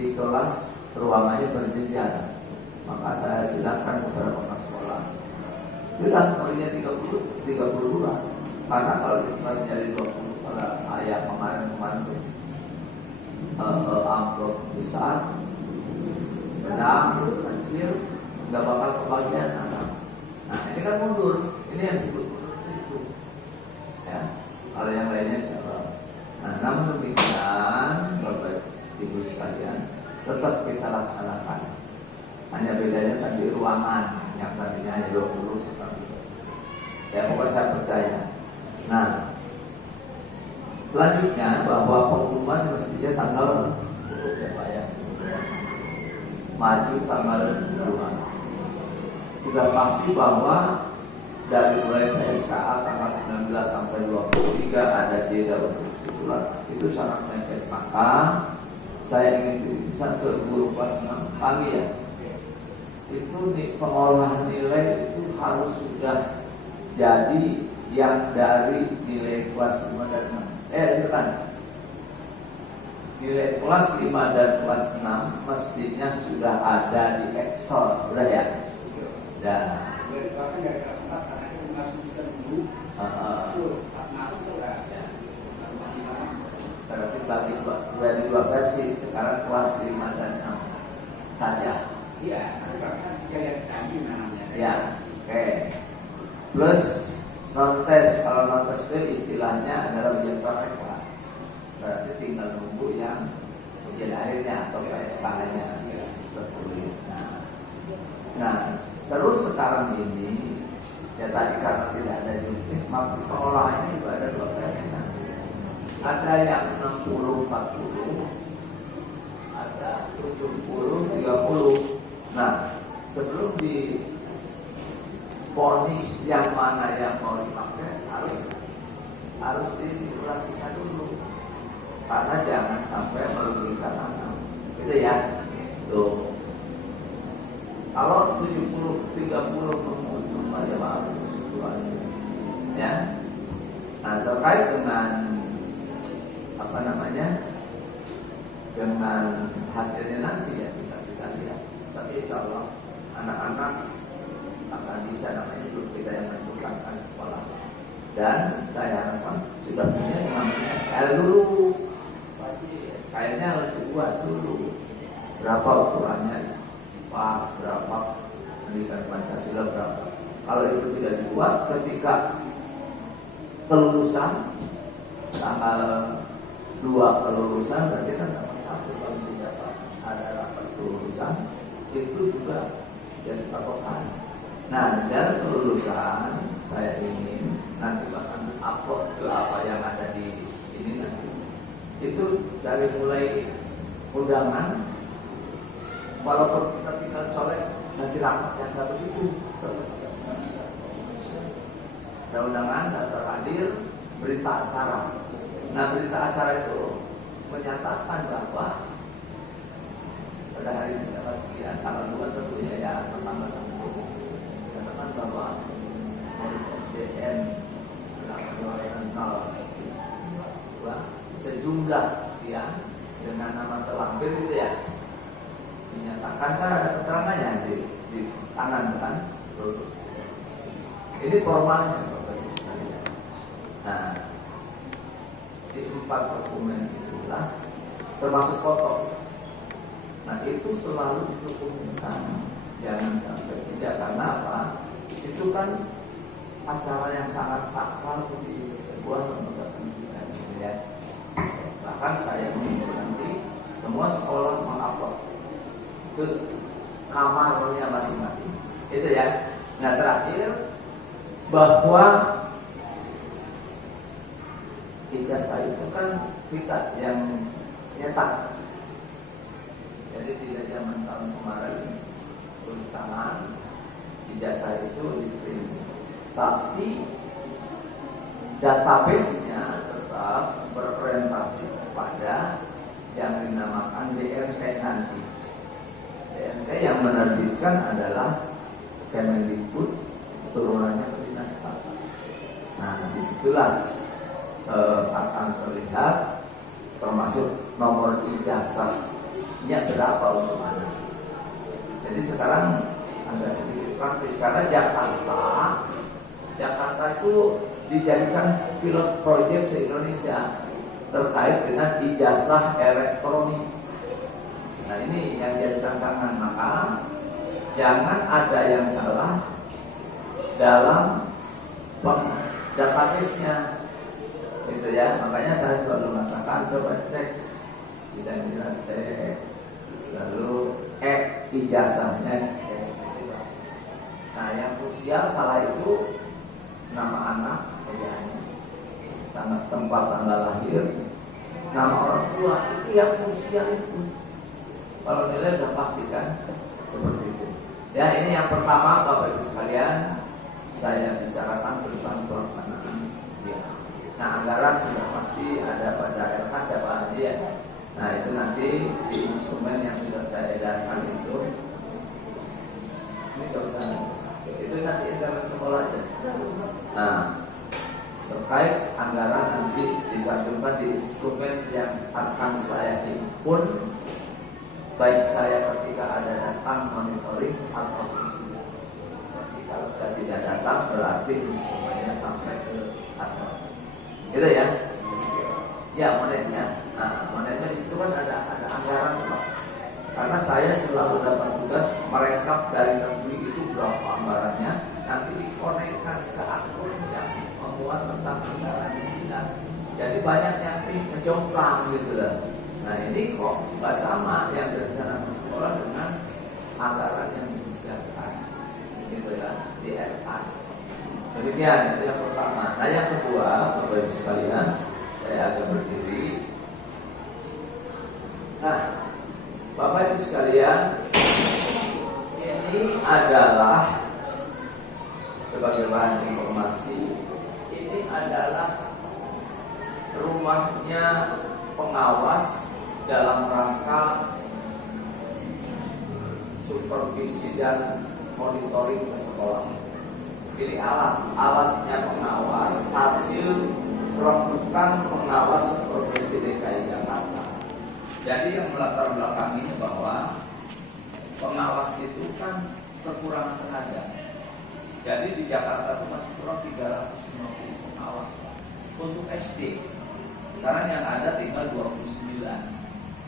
di kelas ruangannya berjenjang, maka saya silakan kepada kepala sekolah bilang kalinya 32, karena kalau istilahnya dari 20 pada ayah kemarin amplop besar, benar itu kecil, nggak bakal kebagian anak. Nah ini kan mundur, ini yang disebut mundur itu, ya. Kalau yang lainnya salah. Nah namun demikian, Bapak Ibu sekalian, tetap kita laksanakan. Hanya bedanya tadi ruangan yang tadinya hanya 20 sekarang 30. Ya pokoknya saya percaya. Nah, selanjutnya bahwa pengumuman mestinya tanggal 10 ya Pak ya. Maju tanggal 2. Sudah pasti bahwa dari mulai PSKA tanggal 19 sampai 23 ada jeda untuk susulan. Itu sangat mepet. Maka saya ingin bisa ke guru kelas 6 kami ya. Itu pengolahan nilai itu harus sudah jadi yang dari nilai kelas 5 dan 6. Silakan. Nilai kelas 5 dan kelas 6 mestinya sudah ada di Excel, sudah ya? Dan dari kelas 4 karena itu masuk sudah dulu. Kelas 6 itu kan ya. Berarti dari 2 versi, sekarang kelas 5 dan 6 saja. Iya, tapi kan yang tadi namanya. Ya, oke. Plus non tes, kalau non tes itu istilahnya adalah ujian praktek Pak. Berarti tinggal nunggu yang ujian akhirnya atau PSK-nya tertulis. Nah, terus sekarang ini ya tadi karena tidak ada juknis, maka pengolahannya itu ada 2 versi. Ada yang 60-40, ada 70-30. Nah, sebelum di vonis yang mana yang mau dipakai harus disimulasikan dulu, karena jangan sampai merugikan anak. Gitu ya. Tuh. Kalau 70-30 menguntung aja bagus itu aja. Ya. Nah, terkait dengan dengan hasilnya nanti ya kita lihat. Tapi insya Allah anak-anak akan bisa, namanya itu kita yang menentukan sekolah. Dan saya harapkan sudah punya yang namanya SKL dulu. SKL-nya harus dibuat dulu. Berapa ukurannya? Pas berapa? Pendidikan Pancasila berapa? Kalau itu tidak dibuat, ketika kelulusan tanggal 2 kelulusan berarti kan tanggal 1 kalau tidak ada rapat kelulusan itu juga jadi patokan. Nah, dari kelulusan saya ingin nanti bahkan upload ke apa yang ada di ini nanti. Itu dari mulai undangan, walaupun kita tinggal colek nanti rapat yang satu itu. Ada undangan, daftar hadir, berita acara. Nah, berita acara itu menyatakan bahwa pada hari ini tanggal sekian, tanggal 2 tentunya ya, tanggal 1 menyatakan bahwa SDN sejumlah sekian dengan nama terlampir itu ya, dinyatakan kan ada keterangannya di tangan kan, lulus. Ini formalnya Bapak Ibu sekalian. Nah, di 4 dokumen itulah termasuk foto. Nah, itu selalu didokumentkan, jangan sampai tidak. Karena apa? Itu kan acara yang sangat sakral di sebuah lembaga pendidikan, gitu ya. Bahkan saya mengimbau nanti semua sekolah mengupload ke kamarnya masing-masing, itu ya. Nah, terakhir bahwa ijazah itu kan kita yang nyetak. Jadi tidak zaman tahun kemarin tulis tangan, ijazah itu di-print. Tapi database-nya tetap berorientasi kepada yang dinamakan DMT nanti. DMT yang menerbitkan adalah Kemendikbud, turunannya ke Dinas Tata. Nah, disitulah akan terlihat termasuk nomor ijazah yang berapa untuk anak. Jadi sekarang agak sedikit praktis karena Jakarta itu dijadikan pilot proyek se-Indonesia terkait dengan ijazah elektronik. Nah ini yang jadi tantangan, maka jangan ada yang salah dalam database-nya, gitu ya. Makanya saya selalu mengatakan coba cek, tidak cek, lalu ijazahnya cek. Nah yang krusial salah itu nama anak, tempat tanggal lahir, nama orang tua, itu yang krusial itu. Kalau nilai sudah pastikan seperti itu. Ya ini yang pertama Bapak Ibu sekalian, saya bicarakan tentang pelaksanaan ziarah. Nah anggaran sudah pasti ada pada LKAS ya Pak Haji ya. Nah itu nanti di instrumen yang sudah saya edarkan itu. Ini itu nanti internet sekolah aja. Nah terkait anggaran nanti dicantumkan di instrumen yang akan saya himpun, baik saya ketika ada datang monitoring atau tidak. Jadi kalau saya tidak datang berarti instrumennya sampai ke kantor. Gitu ya? Ya monetnya. Nah monetnya di situ kan ada anggaran Pak. Karena saya selalu dapat tugas merekap dari negeri itu berapa anggarannya, nanti dikonekkan ke akun yang memuat tentang anggaran ini. Jadi banyak yang menjomplang gitu lah. Nah ini kok nggak sama yang direncanakan sekolah dengan anggaran yang disiapkan, gitu ya, di LKAS. Demikian itu yang pertama. Nah yang kedua, Bapak Ibu sekalian, saya agak berdiri. Nah, Bapak Ibu sekalian, ini adalah sebagai bahan informasi. Ini adalah rumahnya pengawas dalam rangka supervisi dan monitoring ke sekolah. Ini alatnya pengawas, hasil rembukan pengawas Provinsi DKI Jakarta. Jadi yang melatar belakangi bahwa pengawas itu kan kekurangan tenaga. Jadi di Jakarta itu masih kurang 350 pengawas untuk SD. Sekarang yang ada tinggal 29.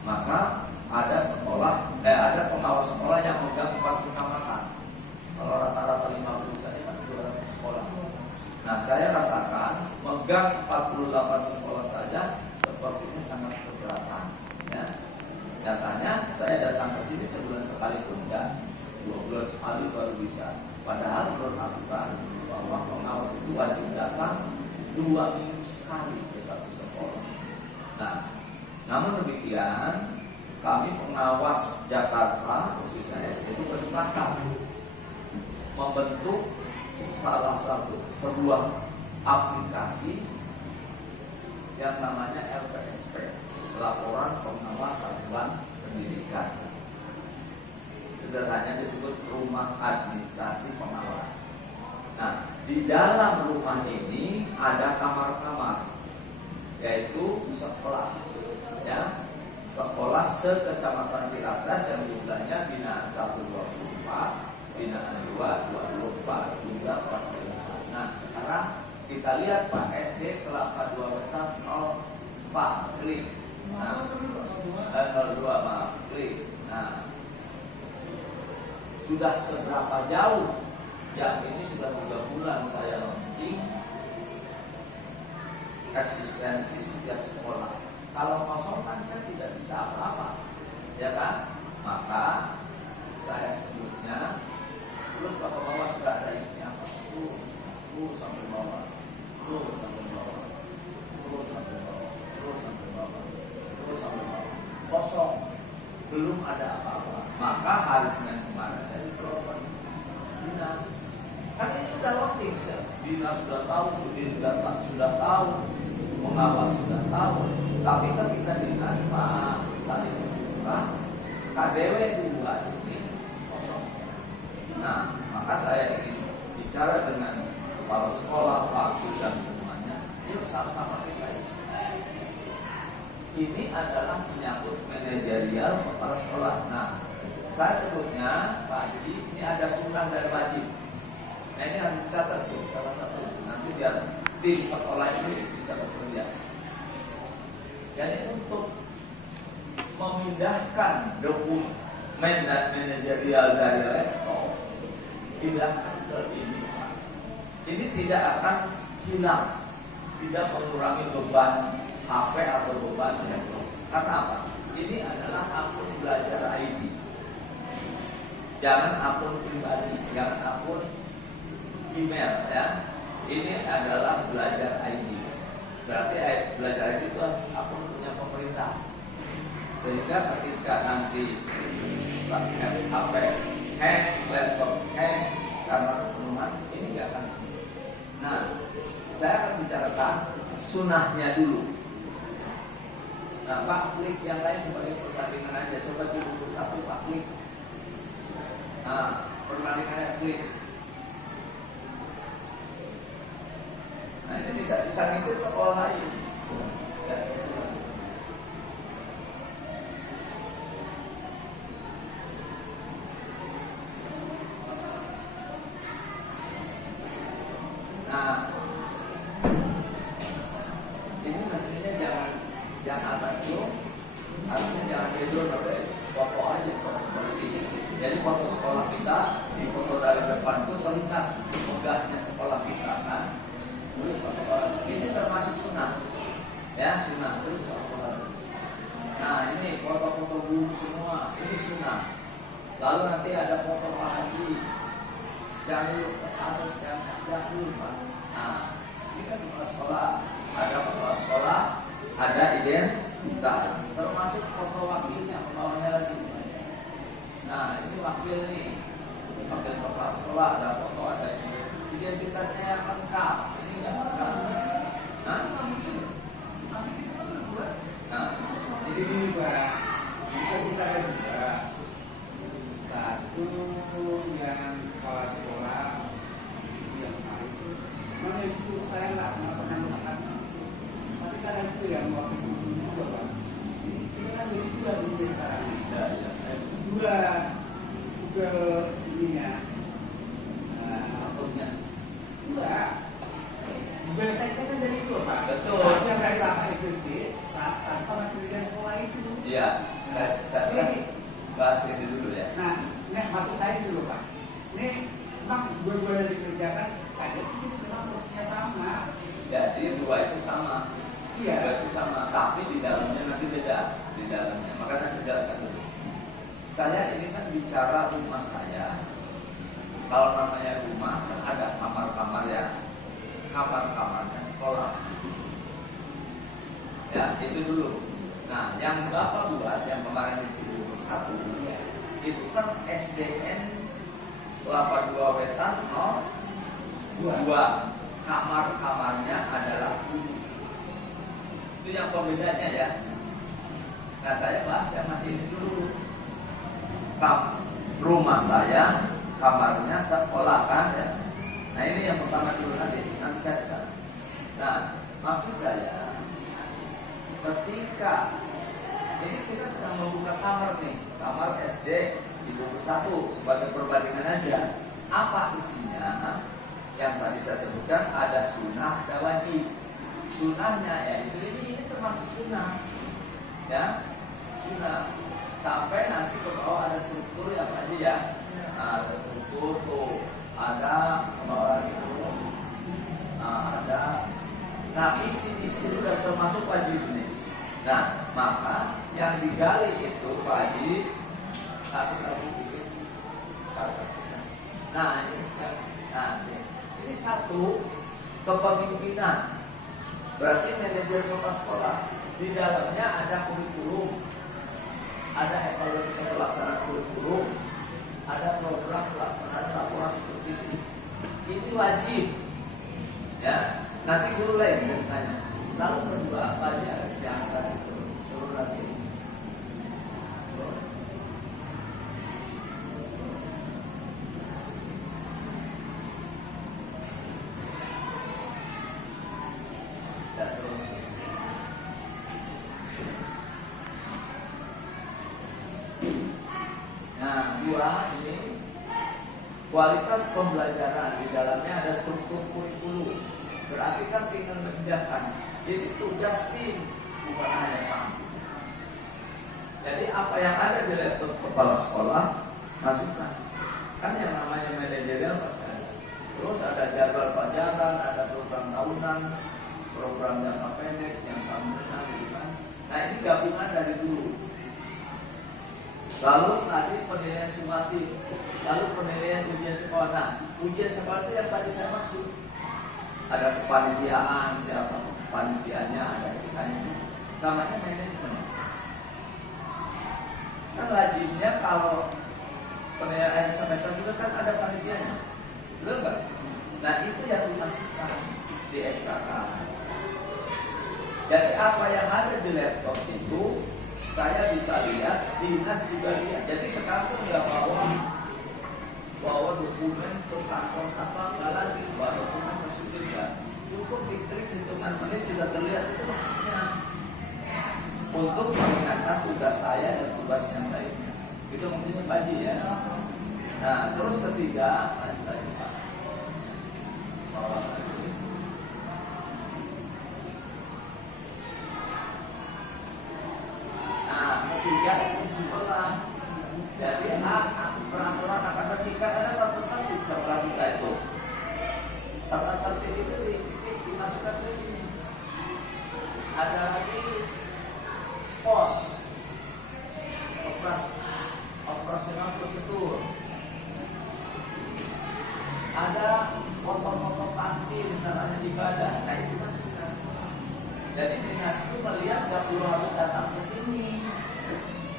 Maka ada ada pengawas sekolah yang memegang 4 kecamatan. Kalau rata-rata 50 saja kan 200 sekolah. Nah saya rasakan megang 48 sekolah saja sepertinya sangat keberatan. Ya. Nyatanya saya datang ke sini sebulan sekali pun enggak, 2 bulan sekali baru bisa. Padahal menurut aturan bahwa pengawas itu wajib datang 2 minggu sekali ke satu sekolah. Nah, namun demikian kami pengawas Jakarta khususnya SD itu bersepakat membentuk sebuah aplikasi yang namanya LPSP, Laporan Pengawas Satuan Pendidikan. Sederhananya disebut Rumah Administrasi Pengawas. Nah, di dalam rumah ini ada kamar-kamar, yaitu sekolah, ya, sekolah sekecamatan Ciracas yang jumlahnya binaan 124, binaan 224, jumlah 45. Nah, sekarang kita lihat Pak SD Kelapa 2 Wetan 04 klik. Nah, 02 maaf klik. Nah, sudah seberapa jauh? Yang ini sudah 3 bulan saya launching eksistensi setiap sekolah. Kalau kosong kan saya tidak bisa apa-apa, ya kan? Maka saya sebutnya terus bawah sudah ada isinya apa? Terus sampai bawah, terus sampai bawah, terus sampai bawah, terus sampai bawah, terus sampai bawah. Kosong, belum ada apa-apa. Maka hari Senin kemarin saya ditelepon dinas. Kan ini udah launching, dinas sudah tahu, sudah tahu, pengawas sudah tahu. Tapi kan kita dinas Pak saat itu buka KDW 2 ini kosong. Nah, maka saya ingin bicara dengan kepala sekolah, Pak Guru dan semuanya. Yuk sama-sama kita isi. Ini adalah menyangkut manajerial kepala sekolah. Nah, saya sebutnya Pak Haji, ini ada sunnah dan wajib. Nah, ini harus dicatat tuh salah satu. Nanti biar tim sekolah ini bisa bekerja. Jadi untuk memindahkan dokumen dan manajerial dari laptop, pindahkan ke ini. Ini tidak akan hilang, tidak mengurangi beban HP atau beban laptop. Karena apa? Ini adalah akun belajar ID. Jangan akun pribadi, jangan akun email ya. Ini adalah belajar ID. Berarti belajar ID itu akun punya pemerintah. Sehingga ketika nanti HP hang, laptop hang karena kepenuhan, ini nggak akan. Nah, saya akan bicarakan sunahnya dulu. Nah, Pak, klik yang lain sebagai perbandingan aja. Coba buku 1, Pak, klik. Nah, perbandingannya klik. Nah, ini bisa ngikut sekolah lain. Nah, ini mestinya jangan atas dulu, harusnya jangan tidur pakai foto aja, foto persis. Jadi foto sekolah kita di foto dari depan itu terlihat megahnya sekolah kita kan. Terus foto ini termasuk sunnah, ya sunnah terus foto. Nah ini foto-foto guru semua, ini sunnah. Lalu nanti ada foto Pak Haji, jangan lupa. Nah ini kan kepala sekolah, ada kepala sekolah, ada identitas, termasuk foto wakilnya, pembawanya lagi. Nah ini wakil nih, wakil kepala sekolah, ada foto, ada identitasnya yang lengkap. Ini nggak lengkap. Nah, jadi ini juga kita ada juga satu yang kepala sekolah yang itu mana itu saya nggak pernah melakukan itu, tapi kan itu yang waktu itu juga Pak. Ini kan jadi dua di sekarang. Dua Google ini ya. akunnya. Dua. Google site kan dari dua Pak. Betul. Satu yang dari Bapak SD, satu sama kerja sekolah itu. Iya, saya bahas ini dulu ya. Nah, ini maksud saya dulu Pak. Ini memang dua-dua yang dikerjakan, saya di sini memang posisinya sama. Jadi dua itu sama. Iya. Dua itu sama, tapi di dalamnya nanti beda. Di dalamnya, makanya saya jelaskan dulu. Saya ini kan bicara rumah saya. Kalau namanya rumah kan ada kamar-kamar ya. Kamar-kamarnya sekolah. Ya, itu dulu. Nah, yang Bapak buat yang kemarin di Cibubur 1 itu kan SDN 82 Wetan 02. Kamar-kamarnya adalah guru. Itu yang pembedanya ya. Nah, saya bahas yang masih ini dulu. Rumah saya kamarnya sekolah kan ya. Nah, ini yang pertama dulu nanti saya bisa. Nah, maksud saya ketika ini kita sedang membuka kamar nih, kamar SD Cibubur 1 sebagai perbandingan aja. Apa isinya? Yang tadi saya sebutkan ada sunnah dan wajib. Sunnahnya ya ini termasuk sunnah, ya sunnah. Sampai nanti ke bawah ada struktur ya Pak Haji ya. Nah, ada struktur tuh, ada ke bawah lagi tuh. Nah, ada. Nah, isi sudah termasuk wajib nih. Nah, maka yang digali itu Pak Haji ini satu kepemimpinan. Berarti manajer kepala sekolah di dalamnya ada kurikulum, ada evaluasi pelaksanaan kurikulum, ada program pelaksanaan laporan supervisi. Ini wajib, ya. Nanti guru lain bisa ditanya. Lalu kedua, Pak Haji ada diangkat turun lagi. 2 ini kualitas pembelajaran, di dalamnya ada struktur kurikulum. Berarti kan tinggal memindahkan. Jadi tugas tim, bukan hanya kamu. Jadi apa yang ada di laptop kepala sekolah masukkan. Kan yang namanya manajerial pasti ada. Terus ada jadwal pelajaran, ada program tahunan, program jangka pendek, yang tahunan gitu kan. Nah ini gabungan dari dulu. Lalu tadi penilaian sumatif, lalu penilaian ujian sekolah. Nah, ujian sekolah itu yang tadi saya maksud. Ada kepanitiaan, siapa panitianya, ada SK-nya. Namanya manajemen. Kan lazimnya kalau penilaian akhir semester juga kan ada panitianya, betul nggak? Nah itu yang dimasukkan di SKK. Jadi apa yang ada di laptop itu saya bisa lihat, dinas juga lihat. Jadi sekarang tuh nggak bawa dokumen ke kantor satpam, nggak lagi bawa dokumen ke studio ya. Cukup diklik hitungan menit sudah terlihat. Itu maksudnya untuk mengingatkan tugas saya dan tugas yang lainnya. Itu maksudnya Pak Haji ya. Nah terus ketiga, lanjut lagi Pak. Nah ketiga itu sekolah. Jadi peraturan akademika ada tata tertib sekolah kita itu. Tata tertib itu dimasukkan ke sini. Ada lagi pos operasional prosedur, ada foto-foto kantin misalnya ibadah. Nah itu masukkan. Jadi dinas itu melihat nggak perlu harus datang ke sini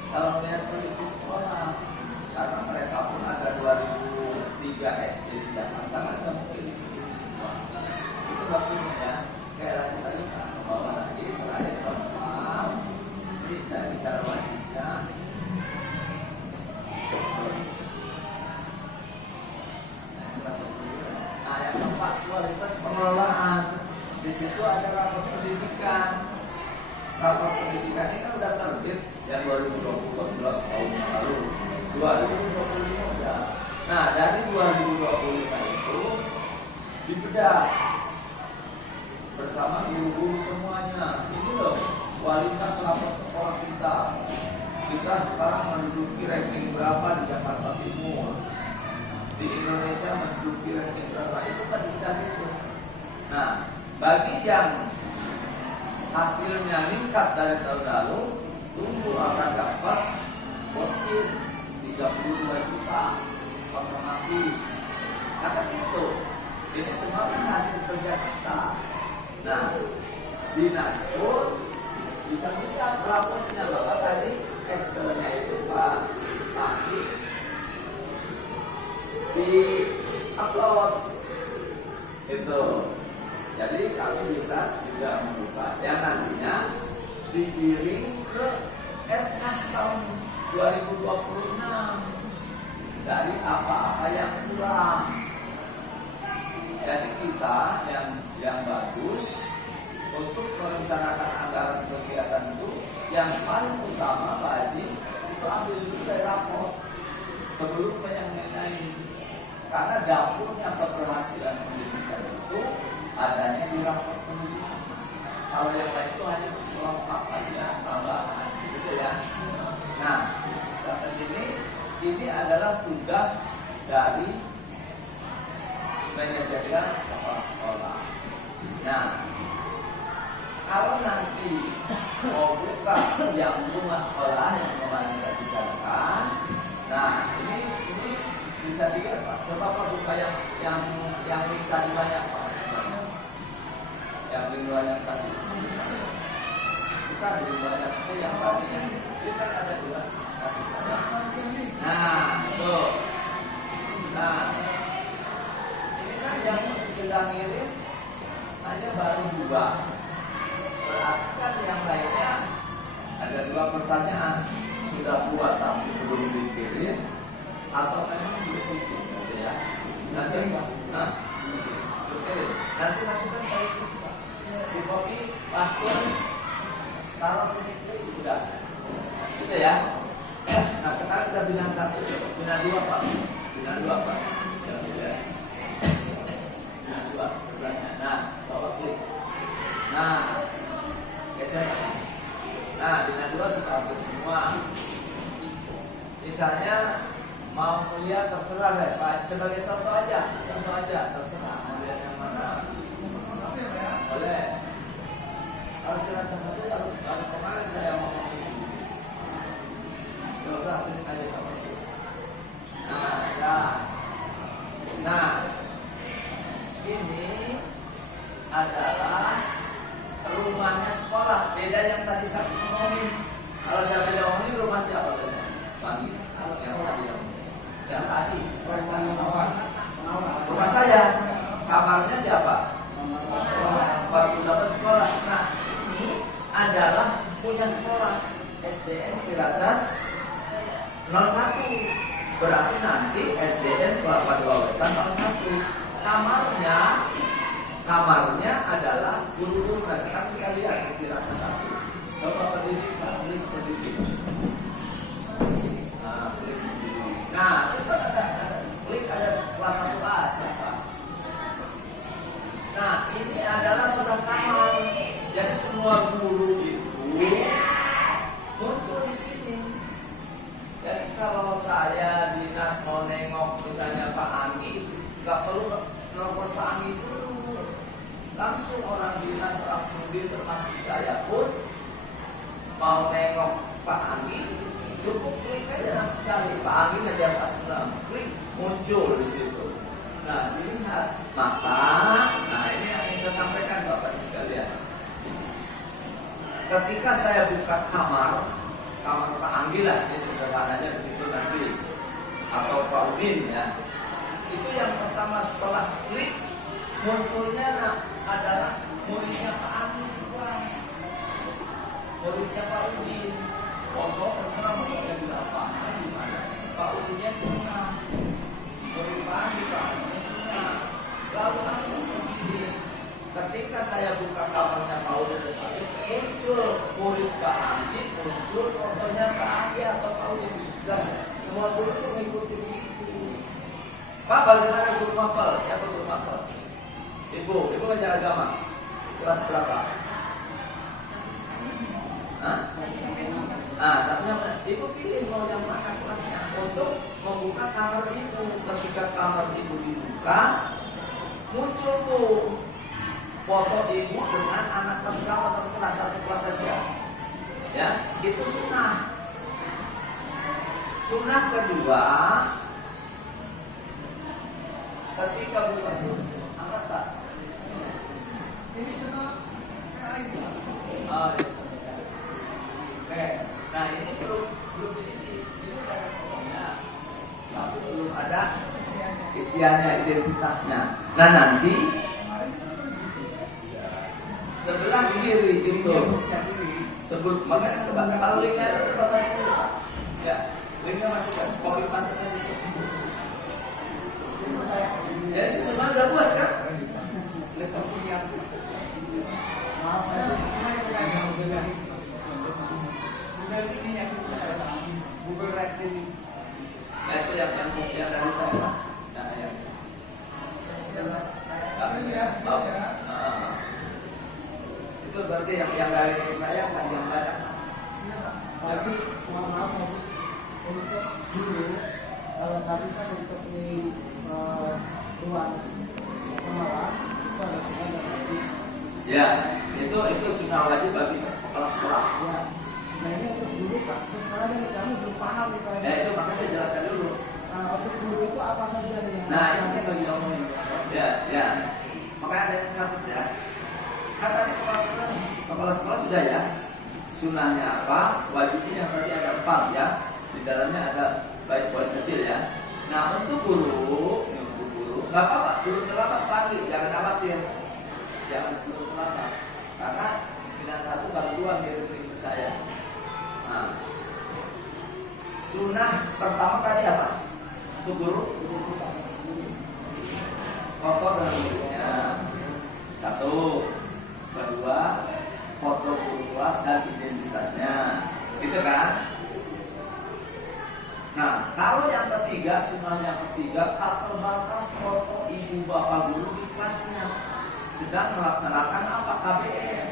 kalau melihat kondisi sekolah, karena mereka pun ada 2003 SD di Jakarta kan nggak mungkin di sekolah. Itu maksudnya ya. Kayak lagi tadi kan bawa lagi terakhir teman. Jadi saya bicara wajibnya. Nah yang keempat kualitas pengelolaan. Di situ ada rapor pendidikan. Rapor pendidikan ini kan udah terbit yang 2020 jelas tahun yang lalu. 2025 udah. Nah dari 2025 itu dibedah bersama guru-guru semuanya. Ini loh kualitas rapor sekolah kita. Kita sekarang menduduki ranking berapa di Jakarta Timur, di Indonesia menduduki ranking berapa, itu kan sudah itu. Nah bagi yang hasilnya meningkat dari tahun lalu, tunggu akan dapat postin 32 juta otomatis. Karena itu ini semua kan hasil kerja kita. Nah dinas pun bisa melihat raportnya. Bapak tadi Excelnya itu Pak Aki di upload itu. Jadi kami bisa juga membuka yang nantinya dikirim ke Etnas tahun 2026 dari apa-apa yang kurang. Jadi kita yang bagus untuk merencanakan anggaran kegiatan itu, yang paling utama Pak Haji itu ambil dulu dari rapor sebelum yang lain. Karena dapurnya keberhasilan pendidikan itu adanya di rapor pendidikan. Kalau yang lain itu hanya pelengkap aja, tambahan, gitu ya. Nah, sampai sini ini adalah tugas dari manajerial kepala sekolah. Nah, kalau nanti mau buka yang rumah sekolah yang kemarin saya bicarakan, nah ini bisa dilihat Pak. Coba Pak buka yang link tadi banyak Pak. Yang link banyak tadi. Kita link banyak itu yang tadi yang itu kan ada dua. Kasih saya. Nah, itu. Nah, ini kan yang sedang ngirim hanya baru 2. Berarti kan yang lainnya ada 2 pertanyaan. Sudah buat tapi belum dikirim atau memang belum dikirim, gitu ya. Nanti nanti masukkan ke itu Pak. Di copy, paste, taruh sedikit udah. Gitu ya. Nah sekarang ada bina 1, bina 2 Pak. Bina 2 Pak. Ya, ya. Bina 2 sebelahnya. Nah, bawa klik. Nah, geser. Nah, bina 2 sudah hampir semua. Misalnya mau kuliah terserah deh Pak. Sebagai contoh aja, terserah mau lihat yang mana. Boleh. Kalau cerita satu kalau kemarin saya ngomong itu, ya udah klik aja Pak. Nah, ya. Nah, ini adalah rumahnya sekolah. Beda yang tadi saya ngomongin. Kalau saya beda ngomongin rumah siapa tadi? Bagi. Kalau yang tadi yang tadi. Rumah saya. Kamarnya siapa? Waktu dapat sekolah. Nah, ini adalah punya sekolah SDN Ciracas 01. Berarti nanti SDN Kelapa Dua Wetan 01. Kamarnya adalah guru-guru. Nah, sekarang kita lihat di Ciracas 1. Coba berdiri, klik berdiri. Nah, kita klik ada kelas 1A siapa? Nah, ini adalah sudah kamar. Jadi semua guru itu muncul di sini. Jadi kalau saya dinas mau nengok misalnya Pak Anggi, nggak perlu nelfon Pak Anggi dulu. Langsung orang dinas, langsung termasuk saya pun mau nengok Pak Anggi, cukup klik aja cari Pak Anggi di atas klik muncul di situ. Nah, dilihat maka, nah ini yang ingin saya sampaikan Bapak sekalian. Ketika saya buka kamar Pak Anggi lah, ini sederhananya begitu nanti, atau Pak Udin ya. Itu yang pertama setelah klik munculnya adalah muridnya Pak Anggi di kelas, muridnya Pak Udin. Foto terserah fotonya berapa, di mana Pak Udinnya punya, murid Pak Anggi punya. Lalu aku kesini. Ketika saya buka kamarnya Pak Udin, muncul murid Pak Anggi, muncul fotonya Pak Anggi atau Pak Udin. Semua guru itu mengikuti itu. Pak, bagaimana guru mapel? Siapa guru mapel? Ibu ngajar agama. Kelas berapa? Hah? Nah, satunya mana? Ibu pilih mau yang mana kelasnya untuk membuka kamar ibu. Ketika kamar ibu dibuka, muncul tuh foto ibu dengan anak kelas berapa terserah, satu kelas saja. Ya, itu sunnah. Sunnah kedua, ketika buka angkat tak? Ini kita Oke. Nah, ini belum diisi. Ini ada fotonya, tapi belum ada isiannya, identitasnya. Nah, nanti sebelah kiri itu sebelum makanya sebab kalau linknya itu terbatas ya, linknya masukkan copy paste ke situ. Jadi semua udah buat kan? Google Drive ini. Nah, itu yang dari saya. Nah, yang itu berarti yang dari saya kan yang banyak. Tapi mohon maaf untuk dulu kalau tadi kan untuk di ruang pengawas itu ada sunnah dan wajib. Ya, itu sunnah wajib bagi kepala sekolah. Ya. Nah ini untuk dulu Pak. Terus sekarang ini kami belum paham nih Pak. Ya itu makanya saya jelaskan dulu. Untuk dulu itu apa saja nih? Nah ini bagi ngomongin. Ya. Makanya ada yang catat ya. Kan tadi kepala sekolah sudah ya. Sunnahnya apa? Wajibnya tadi ada 4 ya. Di dalamnya ada baik buat kecil ya. Nah untuk guru, nggak apa-apa. Guru terlambat panggil, jangan khawatir. Jangan guru terlambat. Karena dengan 1 kali 2 mirip ke saya. Nah, sunnah pertama tadi apa? Untuk guru, foto dan gurunya. 1, kedua, foto guru kelas dan identitasnya, gitu kan? Nah, kalau yang ketiga, sunnah yang ketiga, tak terbatas foto ibu bapak guru di kelasnya sedang melaksanakan apa KBM,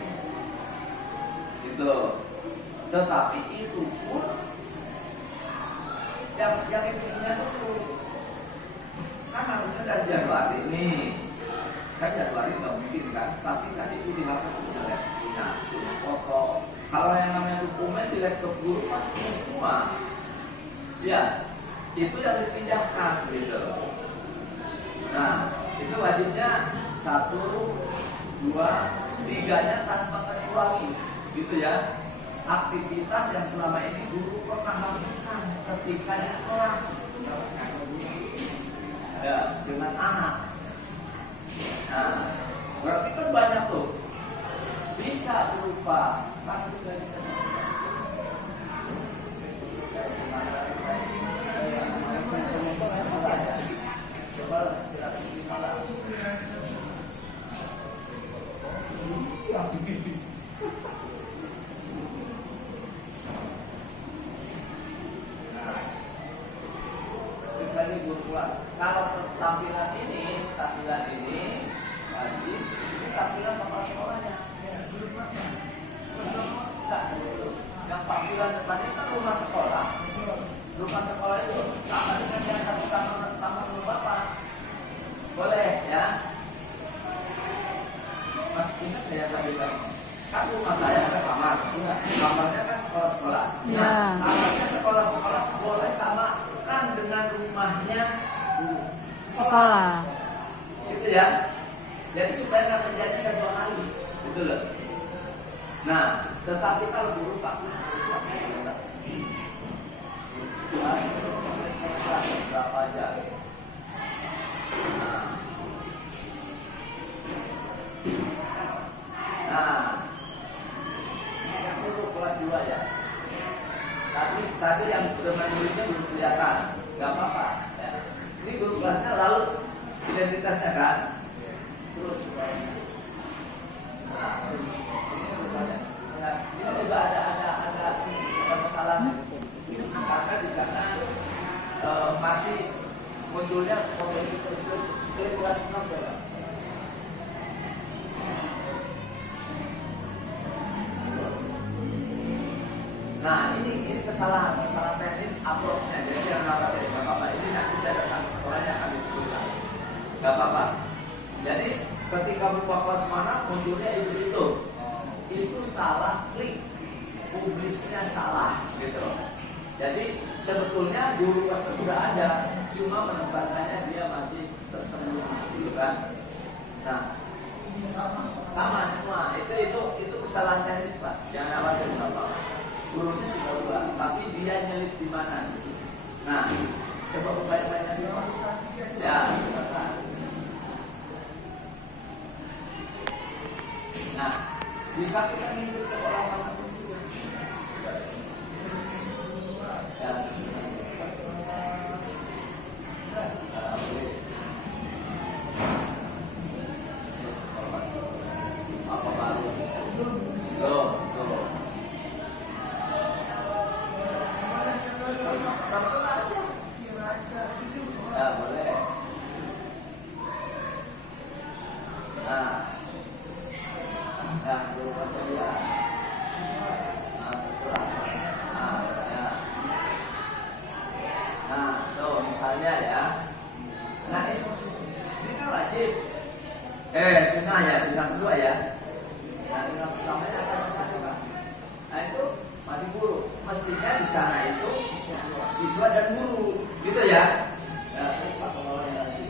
gitu. Tetapi itu pun yang intinya dulu, kan harusnya dari Januari ini, kan Januari nggak mungkin kan, pasti kan itu di HP punya foto. Kalau yang namanya dokumen di laptop guru kan semua. Ya, itu yang dipindahkan gitu. Nah, itu wajibnya 1, 2, 3-nya tanpa kecuali, gitu ya. Aktivitas yang selama ini guru pernah lakukan ketika di kelas, ya, dengan anak. Nah, berarti kan banyak tuh. Bisa berupa kalau tampilan ini wajib, ini tampilan kepala sekolahnya. Yang tampilan depannya kan rumah sekolah. Rumah sekolah itu sama dengan yang satu kamar bapak. Boleh ya? Masih ingat ya tadi saya? Kan rumah saya ada kamar. Kamarnya kan sekolah-sekolah. Nah, kamarnya sekolah-sekolah boleh sama kan dengan rumahnya sekolah. Gitu ya. Jadi supaya nggak terjadi dua kali, gitu loh. Nah, tetapi kalau guru pak berapa jam? Nah, ini guru kelas 2 ya. Tadi yang bermain muridnya belum kelihatan, nggak apa-apa. Ya. Ini guru kelasnya lalu identitasnya kan. Terus, nah, ini juga ada kesalahan karena di sana masih munculnya komoditi tersebut dari kelas 6 ya. Nah ini kesalahan teknis uploadnya. Jadi yang nggak apa-apa, ini nanti saya datang ke sekolahnya akan ditutup, nggak apa-apa. Jadi ketika buka kelas mana munculnya itu salah klik, publisnya salah gitu. Jadi sebetulnya guru kelas sudah ada, cuma penempatannya dia masih tersembunyi gitu kan. Nah sama semua itu kesalahan teknis pak, jangan khawatir bapak. Gurunya sudah buat, tapi dia nyelip di mana? Nah coba upaya-upayanya dia ya silakan. Nah, bisa kita ngikut sekolah manapun juga. Apa baru? Ya boleh. Nah. Nah, dulu saya lihat. Nah, terserah. Nah, ya. Nah, tuh misalnya ya. Nah, ini kan wajib. Sunnah ya, sunnah kedua ya. Nah, sunnah pertamanya apa sunnah? Nah, itu masih guru. Mestinya di sana itu siswa dan guru, gitu ya. Nah, terus Pak Pengelola lagi.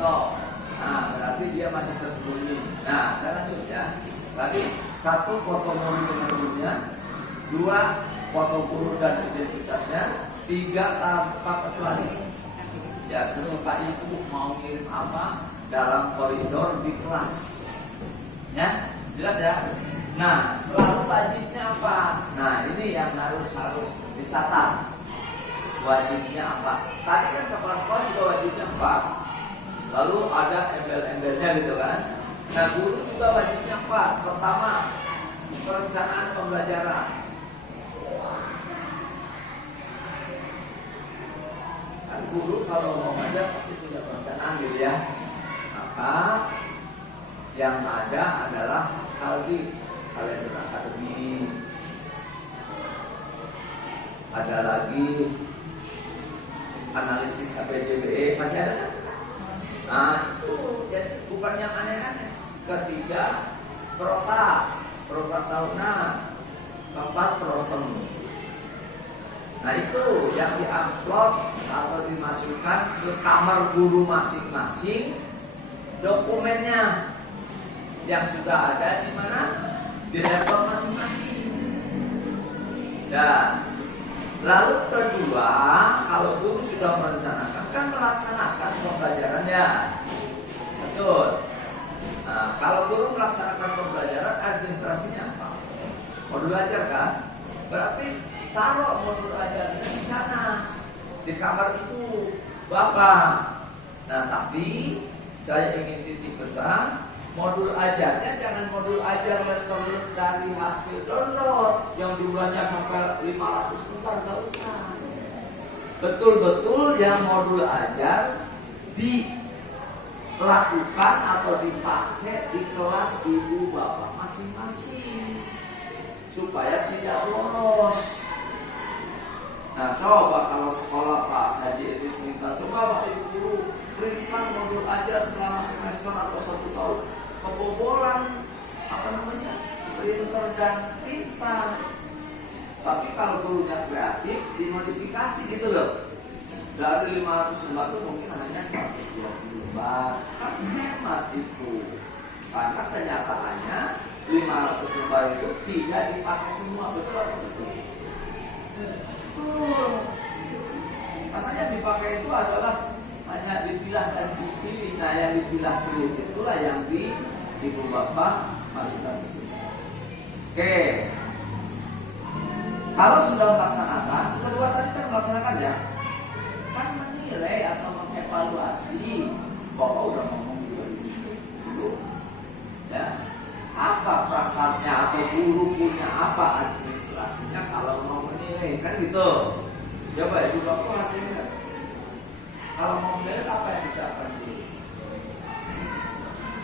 Nah, berarti dia masih tersembunyi. Nah, saya lanjut ya. Tadi 1 foto murid dengan gurunya, 2 foto guru dan identitasnya, 3 tanpa kecuali. Ya, sesuka ibu mau ngirim apa dalam koridor di kelas. Ya, jelas ya. Nah, lalu wajibnya apa? Nah, ini yang harus dicatat. Wajibnya apa? Tadi kan kepala sekolah juga wajibnya apa? Lalu ada embel-embelnya gitu kan. Nah, guru juga wajibnya apa? Pertama, perencanaan pembelajaran. guru kalau mau ngajar pasti punya perencanaan gitu ya. Maka yang ada adalah kalender akademik, ada lagi analisis APBDE, masih ada kan? Nah itu jadi bukan yang aneh-aneh. Ketiga, program tahunan. Keempat, prosem. Nah itu yang diupload atau dimasukkan ke kamar guru masing-masing, dokumennya yang sudah ada di mana, di laptop masing-masing. Dan lalu kedua, kalau guru sudah merencanakan kan melaksanakan pembelajarannya, betul. Nah, kalau guru melaksanakan pembelajaran, administrasinya apa? Modul ajar kan? Berarti taruh modul ajarnya di sana, di kamar itu Bapak. Nah tapi saya ingin titip pesan, modul ajarnya jangan modul ajar letterlet dari hasil download yang jumlahnya sampai 500 lembar, nggak usah. Betul-betul yang modul ajar dilakukan atau dipakai di kelas ibu bapak masing-masing supaya tidak boros. Nah coba kalau sekolah Pak Haji Etis minta, coba Pak Ibu Guru berikan modul ajar selama semester atau 1 tahun, kebobolan printer dan tinta. Tapi kalau gurunya kreatif, dimodifikasi gitu loh. Dari 500 lembar itu mungkin hanya 120 lembar, kan hemat itu. Karena kenyataannya 500 lembar itu tidak dipakai semua, betul atau betul? Betul. Karena yang dipakai itu adalah hanya dipilah dan dipilih. Nah yang dipilah pilih itulah yang di ibu bapak masukkan ke sini. Oke. Kalau sudah melaksanakan, kedua tadi kan melaksanakan ya, kan menilai atau mengevaluasi. Bapak udah ngomong juga di sini dulu. Ya, apa perangkatnya atau guru punya apa administrasinya kalau mau menilai, kan gitu. Coba ibu bapak hasilnya. Kalau mau menilai apa yang disiapkan dulu?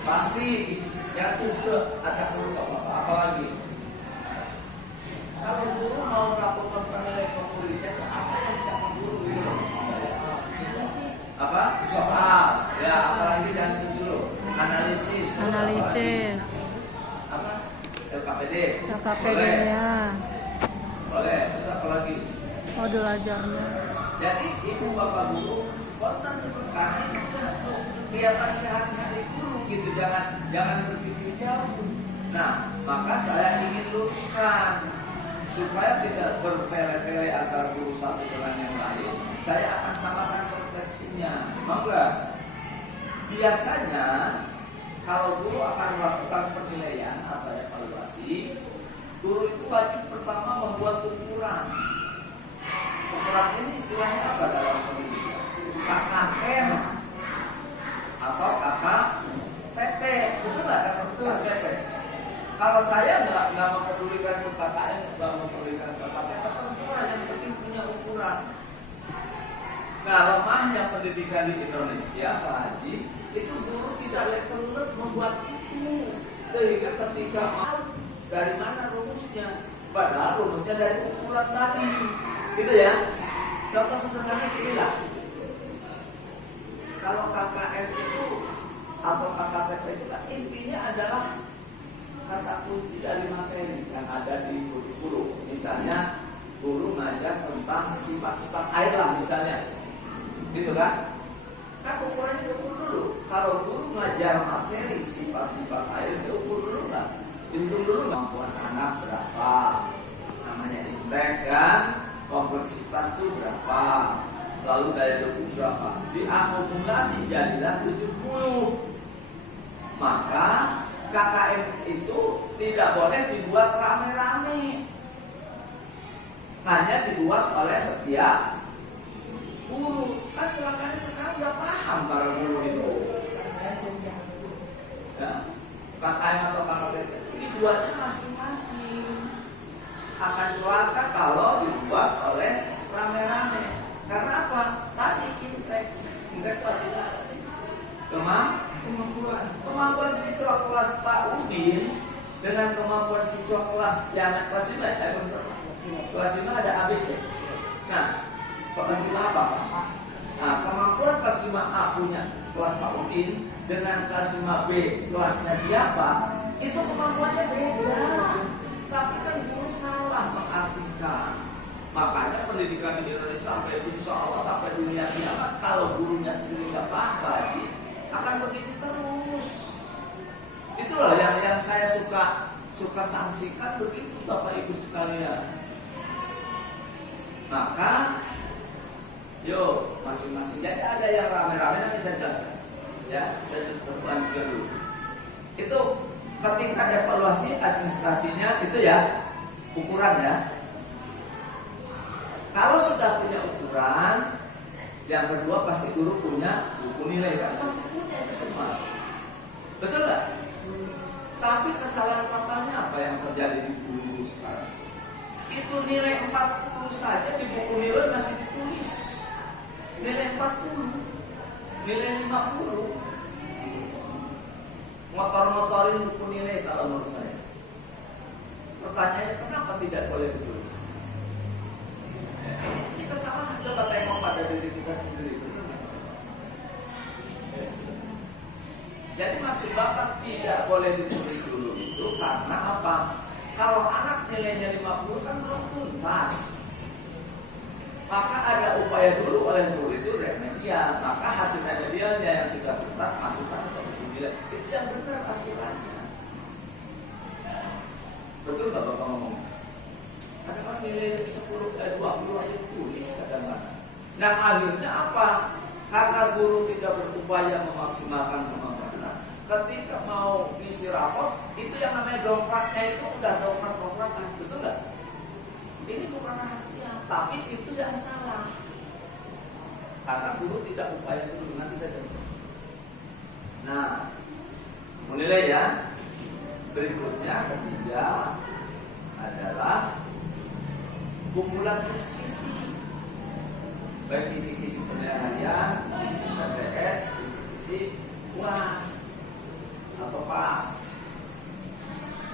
Pasti isinya itu sudah acak dulu bapak. Apa lagi? Kalau guru mau melakukan penilaian muridnya, apa yang disiapkan guru? Apa? Soal. Ya, apalagi jangan dulu. Analisis. Apa? LKPD. LKPD-nya. Boleh. Terus apa lagi? Modul ajarnya. Jadi ibu bapak guru spontan seperti ini kegiatan sehari-hari guru gitu, jangan berpikir jauh. Nah, maka saya ingin luruskan supaya tidak bertele-tele antara guru satu dengan yang lain. Saya akan samakan persepsinya. Maka biasanya kalau guru akan melakukan penilaian atau evaluasi, guru itu wajib pertama membuat ukuran. Ukuran ini istilahnya apa dalam pendidikan? KKM atau KKTP, betul nggak? KKTP. Kalau saya nggak mempedulikan ke KKM, nggak mempedulikan ke KKTP, terserah, yang penting punya ukuran. Nah, lemahnya pendidikan di Indonesia, Pak Haji, itu guru tidak letterlet membuat itu, sehingga ketika mau dari mana rumusnya, padahal rumusnya dari ukuran tadi. Gitu ya. Contoh sederhana inilah. Kalau KKM itu atau KKTP itu kan intinya adalah kata kunci dari materi yang ada di guru. Misalnya guru ngajar tentang sifat-sifat air lah misalnya. Gitu kan? Kan ukurannya diukur dulu. Kalau guru ngajar materi sifat-sifat air, diukur dulu lah. Hitung dulu kemampuan anak berapa. Namanya indeks kan? Kompleksitas itu berapa, lalu daya dukung berapa, diakumulasi jadilah 70. Maka KKM itu tidak boleh dibuat rame-rame, hanya dibuat oleh setiap guru. Kan celakanya sekarang udah paham para guru itu ya, KKM atau KKM dibuatnya masing-masing. Akan celaka kalau dibuat oleh rame-rame. Karena apa? Tadi A punya kelas Pak Udin dengan kelas 5B kelasnya siapa, itu kemampuannya beda. Tapi kan guru salah mengartikan. Makanya pendidikan di Indonesia sampai insya Allah sampai dunia kiamat, kalau gurunya sendiri nggak apa-apa, akan begitu terus. Itulah yang saya suka sanksikan begitu, Bapak Ibu sekalian. Maka yo masing-masing. Jadi ada yang rame-rame, nanti saya jelaskan. Ya, saya lanjutkan dulu. Itu ketika evaluasi administrasinya itu ya ukurannya. Kalau sudah punya ukuran, yang kedua pasti guru punya buku nilai, kan pasti punya itu semua. Betul nggak? Tapi kesalahan fatalnya apa yang terjadi di guru sekarang? Itu nilai 40 saja di buku nilai masih ditulis nilai 40, nilai 50. Ngotor-ngotorin buku nilai kalau menurut saya. Pertanyaannya kenapa tidak boleh ditulis? Ini kesalahan. Coba tengok pada diri kita sendiri. Jadi maksud Bapak tidak boleh ditulis dulu itu karena apa? Kalau anak nilainya 50 kan belum tuntas. Maka ada upaya dulu oleh guru itu remedial. Maka hasil remedialnya yang sudah tuntas masukkan ke buku nilai. Itu yang benar aturannya. Betul nggak Bapak ngomong? Kadang-kadang nilai 20 aja tulis kadang-kadang. Nah akhirnya apa? Karena guru tidak berupaya memaksimalkan kemampuan. Ketika mau isi rapor, itu yang namanya dongkraknya itu udah dongkrak-dongkrakan, betul nggak? Ini bukan rahasia, tapi itu yang salah. Karena guru tidak upaya dulu, nanti saya jawab. Nah, menilai ya. Berikutnya ketiga adalah kumpulan kisi-kisi. Baik kisi-kisi penilaian, PPS, kisi-kisi UAS atau PAS.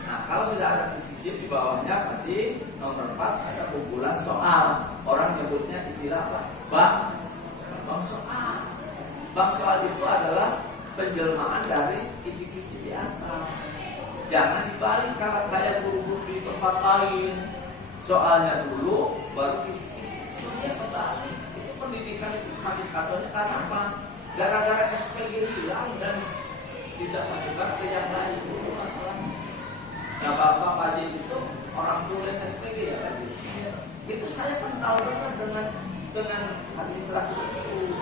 Nah, kalau sudah ada kisi-kisi di bawahnya pasti nomor 4 ada kumpulan soal. Orang nyebutnya istilah apa? Bang soal. Bang soal itu adalah penjelmaan dari kisi-kisi di atas. Jangan dibalik kalau kayak guru-guru di tempat lain. Soalnya dulu baru kisi-kisi. Dunia kembali. Itu pendidikan itu semakin kacaunya karena apa? Gara-gara SPG hilang dan tidak mendekat ke yang lain, itu masalahnya. Nah Bapak Pak Haji itu orang tulen SPG ya Pak Haji. Itu saya kan tahu benar dengan administrasi itu.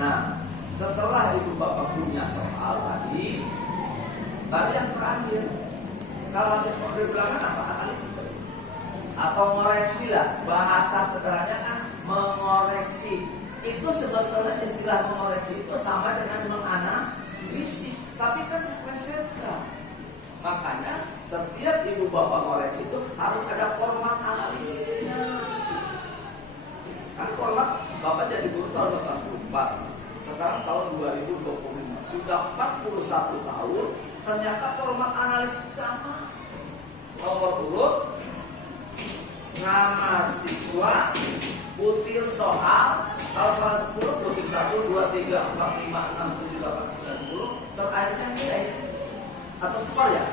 Nah setelah itu Bapak punya soal tadi yang terakhir, kalau habis model belakang apa analisis atau ngoreksi lah, bahasa sederhananya kan mengoreksi. Itu sebetulnya istilah mengoreksi itu sama dengan menganalisis, tapi kan presetnya. Makanya setiap ibu bapak ngoreksi itu harus ada format analisisnya. Kan format bapak jadi guru tahun 84, sekarang tahun 2025, sudah 41 tahun, ternyata format analisis sama. Nomor urut, nama siswa, butir soal. Kalau soal 10, butir 1, 2, 3, 4, 5, 6, 7, 8, 9, 10. Terakhirnya nilai atau skor ya?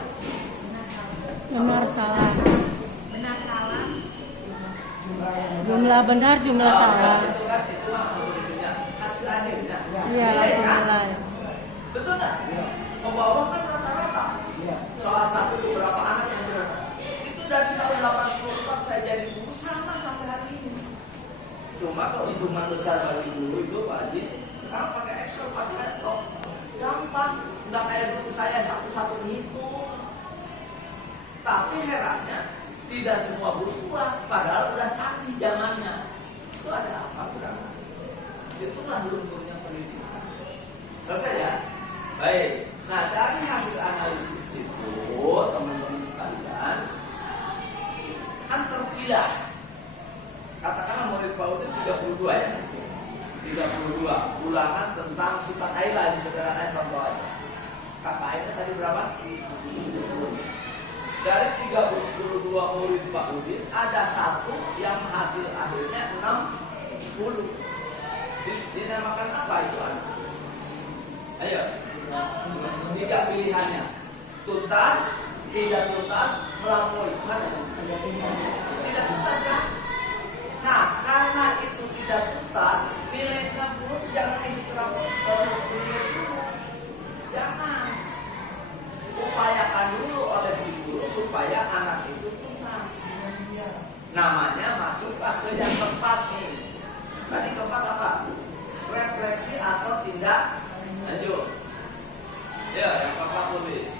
Benar salah. Benar salah. Jumlah benar, jumlah salah. Itu kan itu hasil akhirnya. Iya, hasil nilai. Betul nggak? Ke bawah kan rata-rata. Soal 1 beberapa anak yang berapa? Itu dari tahun 84 saya jadi guru sama sampai hari ini. Cuma kalau hitungan besar bagi guru itu Pak Haji, sekarang pakai Excel, pakai laptop, gampang. Nggak kayak dulu saya satu-satu hitung. Tapi herannya tidak semua guru kuat, padahal udah canggih zamannya. Itu ada apa kurang? Itulah lunturnya pendidikan. Selesai ya? Baik. Nah dari hasil analisis itu teman-teman sekalian kan terpilah. Katakanlah murid PAUD itu 32 ya. 32 ulangan tentang sifat ailah, di sederhananya contoh aja. KKN-nya tadi berapa? 30. Dari 32 murid PAUD ada satu yang hasil akhirnya 60. Dinamakan apa itu anak? Ayo. Tiga pilihannya. Tuntas, tidak tuntas, melampaui. Mana? Tidak tuntas kan? Nah, karena itu tidak tuntas, nilai 60 jangan isi nilai dulu. Jangan. Upayakan dulu oleh si guru supaya anak itu tuntas. Namanya masuklah ke yang keempat nih. Tadi keempat apa? Refleksi atau tindak lanjut. Ya, yang keempat tulis.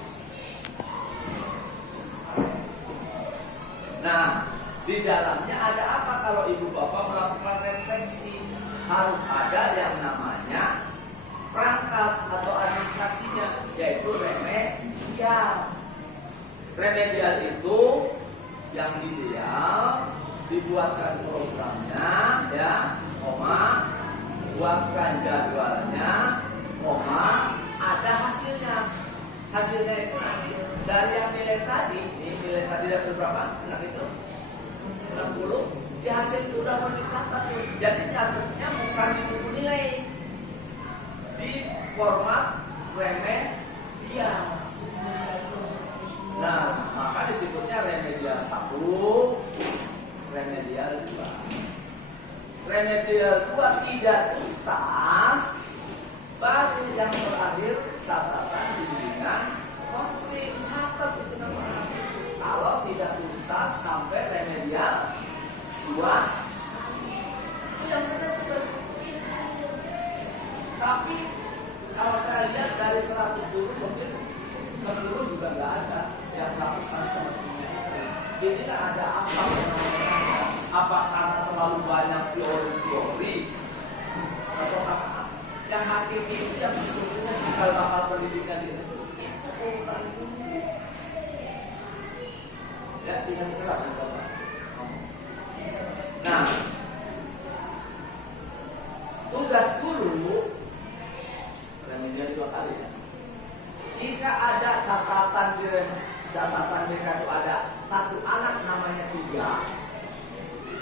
Nah, di dalamnya ada apa kalau ibu bapak melakukan refleksi? Harus ada yang namanya perangkat atau administrasinya, yaitu remedial. Remedial itu yang ideal dibuatkan programnya, ya, buatkan jadwalnya, ada hasilnya. Hasilnya itu nanti dari yang nilai tadi dari berapa? Anak itu 60. Di hasil itu udah mau dicatat. Jadi nyatetnya bukan di buku nilai, di format remedial. Nah, maka disebutnya remedial 1, remedial 2. Remedial 2 tidak tuntas, baru yang terakhir catatan bimbingan konseling. Catat itu nama anak itu. Kalau tidak tuntas sampai remedial 2, itu yang benar tugas buku itu. Tapi kalau saya lihat dari 100 guru mungkin 10 juga nggak ada yang melakukan semestinya itu. Ini kan ada apa? Apa karena terlalu banyak teori-teori atau apa? Yang hakiki itu yang sesungguhnya cikal bakal pendidikan itu urutan guru. Ya, bisa diserap ya Bapak. Nah, tugas guru remedial 2 kali ya. Jika ada catatan mereka itu ada satu anak namanya 3,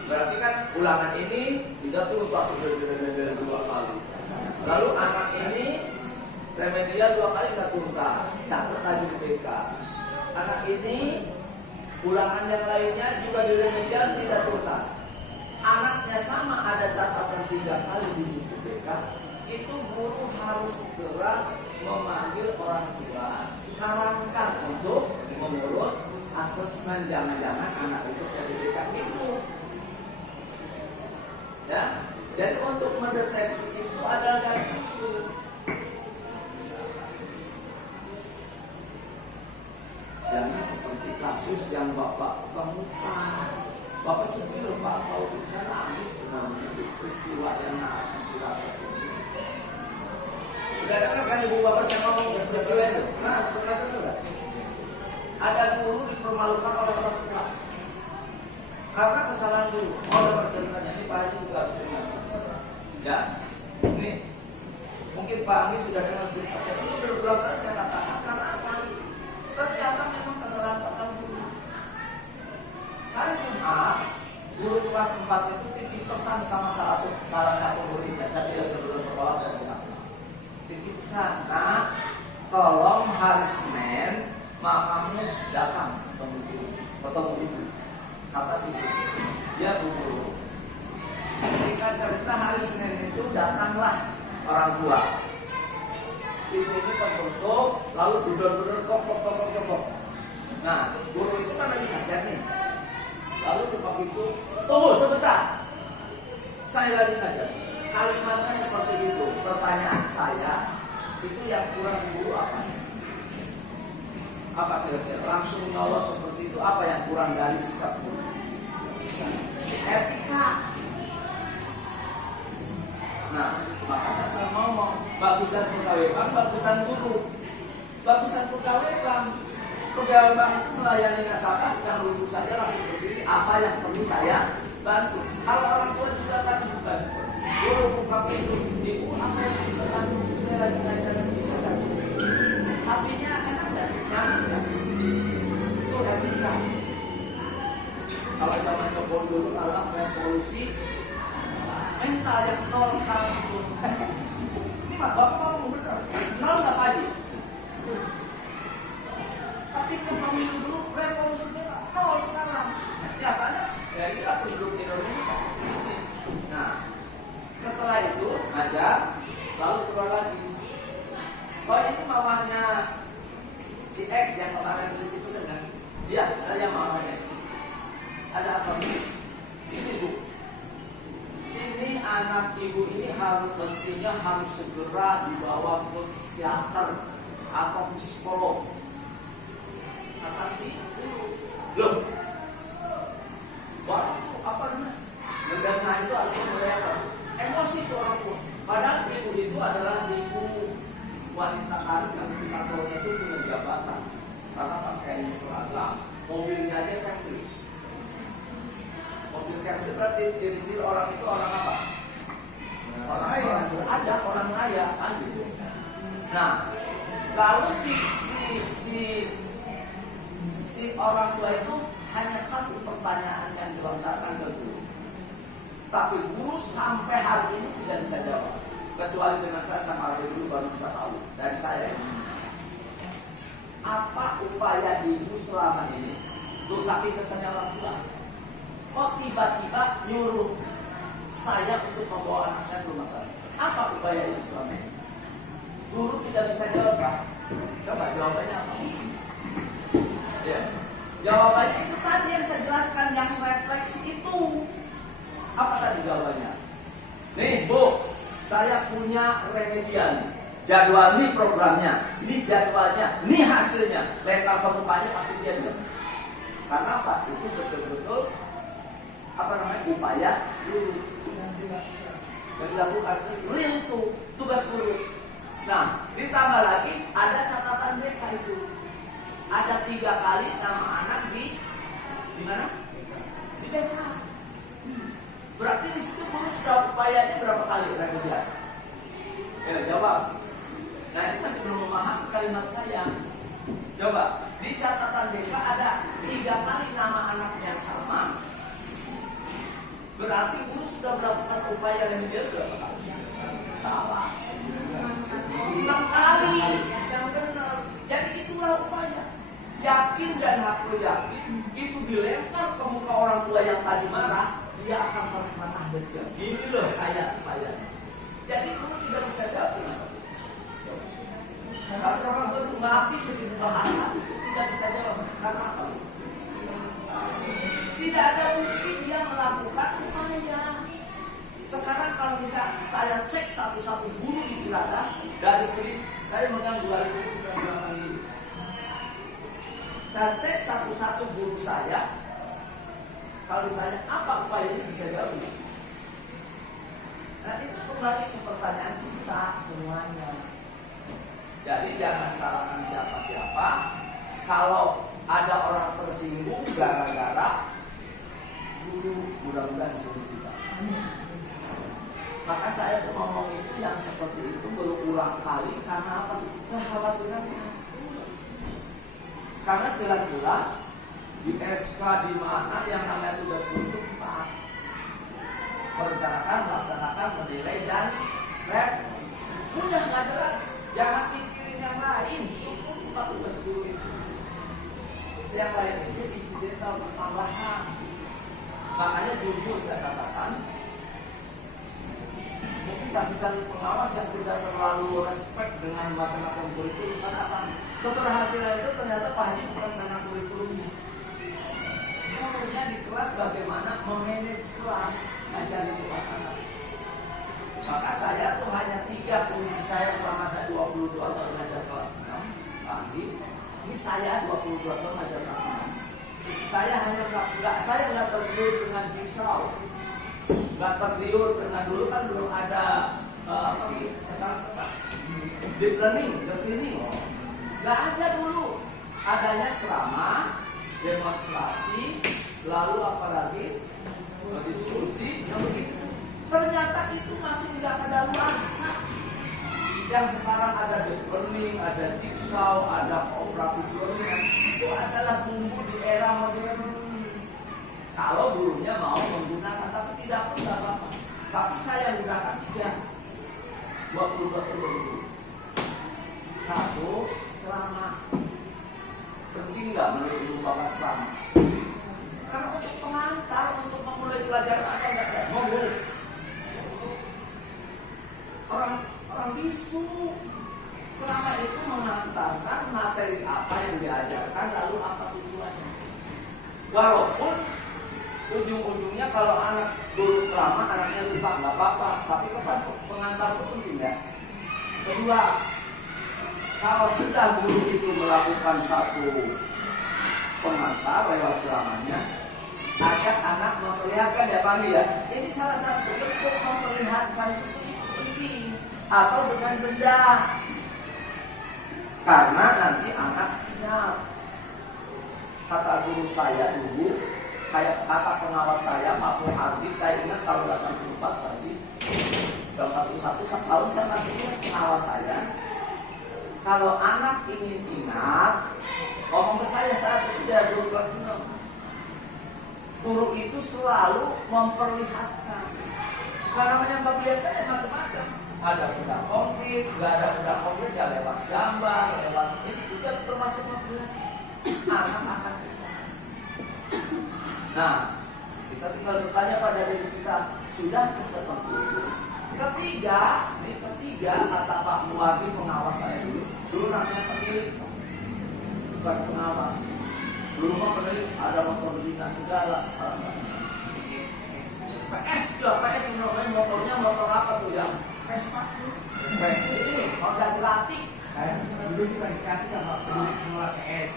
berarti kan ulangan ini tidak tuntas sudah remedial 2 kali. Lalu anak ini remedial 2 kali tidak tuntas, catat lagi di BK. Anak ini ulangan yang lainnya juga di remedial tidak tuntas. Anaknya sama ada catatan 3 kali di BK. Itu guru harus segera memanggil orang tua, sarankan untuk mengurus asesmen, jangan-jangan anak itu PDBK itu. Ya, jadi untuk mendeteksi itu adalah dari situ. Jangan seperti kasus yang Bapak temukan. Bapak sedih loh Pak, kalau bisa nangis benar-benar peristiwa yang naas masyarakat ini. Udah dengar kan ibu bapak saya ngomong peristiwa itu? Nah, pernah dengar? Ada guru dipermalukan oleh orang tua karena kesalahan guru. Oleh perceritanya ini Pak Haji juga harus dengar. Ya, ini mungkin Pak Haji sudah dengar cerita saya. Ini berulang kali saya katakan karena apa? Ternyata memang kesalahan Pak guru. Hari Jumat, guru kelas 4 itu titip pesan sama salah satu muridnya. Saya tidak sebelum sekolah dan siapa. Titip pesan, nah, tolong hari Senin mamamu datang ketemu ibu. Kata si guru, dia guru. Singkat cerita hari Senin itu datanglah orang tua. Ibu ini terbentuk, lalu duduk kok. Nah, guru itu kan lagi ngajar nih. Lalu buka pintu, tunggu sebentar, saya lagi ngajar. Kalimatnya seperti itu. Pertanyaan saya, itu yang kurang guru apa? Apa kira-kira? Langsung nyolot seperti itu. Apa yang kurang dari sikap guru? Etika. Nah, maka saya selalu ngomong, bagusan pegawai bank, bagusan guru. Bagusan pegawai bank. Pegawai bank itu melayani nasabah, sedang duduk saja langsung berdiri. Apa yang perlu saya bantu? Kalau orang tua juga kan bukan. Guru buka pintu, ibu apa yang bisa bantu? Saya lagi ngajar, bisa bantu. Hatinya enak dan nyaman kan? Itu etika. Kalau zaman Jokowi dulu kalau revolusi, mental yang nol sekarang itu. Ini mah bapak ngomong bener, nol nggak aja. Tapi ke pemilu dulu revolusinya nol sekarang. Nyatanya ya kita penduduk Indonesia. Nah, setelah itu ngajar, lalu keluar lagi. Oh ini mamahnya si X yang kemarin itu sedang. Iya, saya mamahnya. Ada apa nih? Ini bu. Ini anak ibu ini mestinya harus segera dibawa ke psikiater atau psikolog. Kata si loh, baru apa namanya? Mendengar itu atau mereka emosi itu orang tua. Padahal ibu itu adalah ibu wanita karir yang di kantornya itu punya jabatan karena pakaiannya seragam, mobilnya aja Camry. Mobil Camry berarti ciri-ciri orang itu orang apa? Orang kaya, ada orang kaya kan gitu. Nah, lalu si orang tua itu hanya satu pertanyaan yang dilontarkan ke guru. Tapi guru sampai hari ini tidak bisa jawab. Kecuali dengan saya sama adik dulu baru bisa tahu dari saya. Apa upaya ibu selama ini? Tuh saking kesannya orang tua. Kok tiba-tiba nyuruh saya untuk membawa anak saya ke rumah sakit? Apa upaya ibu selama ini? Guru tidak bisa jawab, Pak. Coba jawabannya apa? Ya. Jawabannya itu tadi yang saya jelaskan, yang refleksi itu. Apa tadi jawabannya? Nih Bu, saya punya remedial. Jadwal nih programnya, ini jadwalnya, ini hasilnya. Letak pengupahnya pasti dia bilang. Karena apa? Itu betul-betul apa namanya upaya guru yang dilakukan real itu tugas guru. Nah, ditambah lagi ada catatan mereka itu. Ada 3 kali nama anak di mana? Di BK. Berarti di situ guru sudah upayanya berapa kali remedial? Ya jawab. Nah ini masih belum memahami kalimat saya. Coba di catatan BK ada 3 kali nama anak yang sama. Berarti guru sudah melakukan upaya remedial berapa kali? Salah. 6 kali. Yang benar. Jadi itulah upaya. Yakin dan aku yakin itu dilempar ke muka orang tua yang tadi marah, dia akan terpatah berdiam. Ini loh saya upaya. Jadi guru tidak bisa jawab. Kalau orang tua mati sedih bahasa itu tidak bisa jawab. Karena apa? Tidak ada bukti dia melakukan upaya. Sekarang kalau misalnya saya cek satu-satu guru di Cilacap dari sini, saya megang 2009 ini. Saya cek satu-satu guru saya. Kalau ditanya apa upaya ini bisa jawab. Nah itu kembali ke pertanyaan kita semuanya. Jadi jangan salahkan siapa-siapa. Kalau ada orang tersinggung gara-gara guru, mudah-mudahan disuruh kita. Maka saya tuh ngomong itu yang seperti itu berulang kali karena apa? Kekhawatiran saya. Karena jelas-jelas di SK di mana yang namanya tugas guru itu 4. Merencanakan, melaksanakan, menilai dan rep. Udah nggak ada lagi. Jangan pikirin yang lain. Cukup 4 tugas guru itu. Yang lain itu insidental tambahan. Makanya jujur saya katakan, mungkin satu-satu pengawas yang tidak terlalu respect dengan macam-macam kurikulum. Karena apa? Keberhasilan itu ternyata Pak Haji bukan karena kurikulumnya. Gurunya di kelas bagaimana memanage kelas, ngajarin anak. Maka saya tuh hanya 3 kunci saya selama 22 tahun ngajar kelas 6. Pak Haji, ini saya 22 tahun ngajar kelas 6. Saya hanya nggak tergiur dengan jigsaw, nggak tergiur dengan dulu kan belum ada sekarang deep learning, nggak ada dulu. Adanya ceramah, demonstrasi, lalu apalagi diskusi, yang begitu. Ternyata itu masih nggak ada luasa. Yang sekarang ada deep learning, ada jigsaw, ada cooperative learning, itu adalah bumbu di era modern. Kalau gurunya mau menggunakan, tapi tidak pun nggak apa-apa. Tapi saya gunakan 22 dulu. Satu, selama. Penting nggak menurut Ibu Bapak selama? Karena untuk pengantar, untuk memulai belajar ada nggak ada? Monggo. Orang bisu selama itu mengantarkan materi apa yang diajarkan, lalu apa tujuannya. Walaupun ujung-ujungnya kalau anak guru selama anaknya lupa nggak apa-apa, tapi pengantar itu penting nggak? Kedua, kalau sudah guru itu melakukan satu pengantar lewat selamanya, ajak anak memperlihatkan ya Pak ya. Ini salah satu bentuk memperlihatkan itu penting. Atau dengan benda, karena nanti anak ingat. Kata guru saya dulu, kayak kata pengawas saya Pak Muhardi, saya ingat tahun 84 tadi, tahun 41 setahun saya masih ingat pengawas saya. Kalau anak ingin ingat, ngomong ke saya saat itu dia guru kelas 6. Guru itu selalu memperlihatkan. Karena namanya memperlihatkan ya macam-macam. Ada benda konkret, nggak ada benda konkret ya lewat gambar, lewat ini juga termasuk memperlihatkan. Anak akan ingat. Nah, kita tinggal bertanya pada diri kita, sudah seperti itu? Ketiga kata Pak Muwardi pengawas saya dulu namanya pemilik, bukan pengawas. Dulu mah pemilik ada motor dinas segala, sekarang PS namanya motornya motor apa tuh ya? Vespa ini Honda Gravity. Dulu suka dikasih sama pemilik semua PS.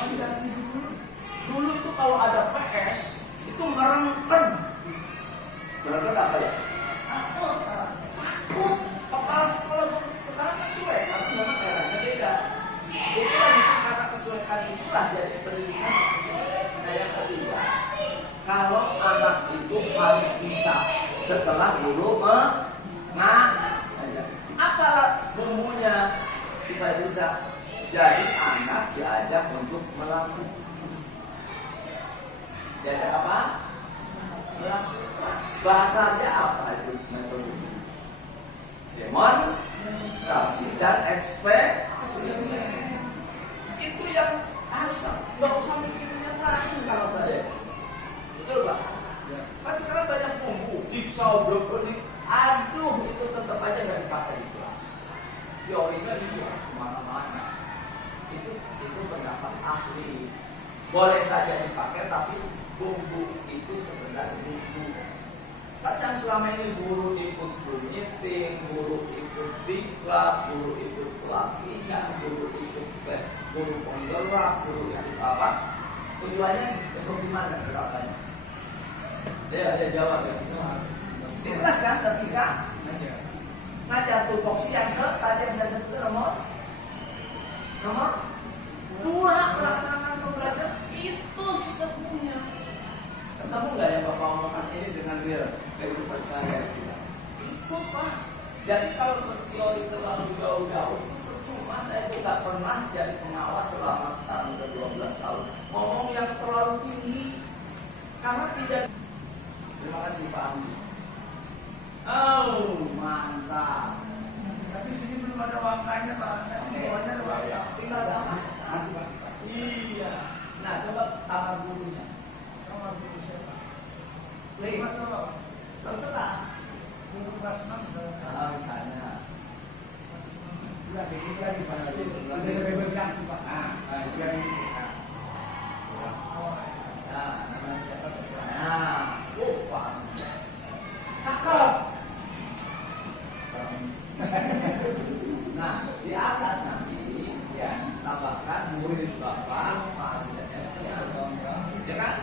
Oh diganti dulu itu kalau ada PS itu merengken. Merengken apa ya? Takut. Kepala sekolah sekarang kan cuek, tapi memang eranya beda. Itulah mungkin karena kecuekan itulah jadi pendidikan. Nah yang ketiga, kalau anak itu harus bisa setelah guru mengajar. Apalah bumbunya supaya bisa. Jadi anak diajak untuk melakukan. Diajak apa? Melakukan. Bahasanya apa itu metode? Demonstrasi dan ekspektasi. Itu yang harus, nggak usah mikirin yang lain kalau saya. Betul Pak? Kan sekarang banyak bumbu, jigsaw, brokoli. Aduh, itu tetap aja nggak dipakai di kelas. Teorinya dia kemana-mana. Itu pendapat ahli. Boleh saja dipakai, tapi bumbu itu sebenarnya bumbu. Kan yang selama ini guru ikut meeting, guru ikut diklat, guru ikut pelatihan, guru ikut guru penggerak, guru ikut apa? Tujuannya untuk gimana gerakannya? Dia ada jawab ya. Jelas kan ketika ngajar tupoksi yang ke tadi yang saya sebutkan nomor 2 melaksanakan pembelajaran itu sesungguhnya. Ketemu nggak yang Bapak omongkan ini dengan real kehidupan saya? Itu Pak. Jadi kalau berteori terlalu jauh-jauh itu percuma. Saya itu nggak pernah jadi pengawas selama setahun ke 12 tahun. Ngomong yang terlalu tinggi karena tidak. Terima kasih Pak Andi. Oh mantap. Tapi sini belum ada wakanya Pak. Semuanya ada waka. Tinggal sama. Iya. Nah coba kamar gurunya. Kamar guru siapa? Please. Masalah. Terserah. Guru kelas 6 misalnya. Misalnya. Udah dikit lagi Pak. Nanti sebelah Udah sampai berbilang sumpah. Biar ini. Nah, namanya siapa? Nah, Pak. Cakep. Nah, di atas nanti ya tambahkan murid Bapak, Pak, ya kan?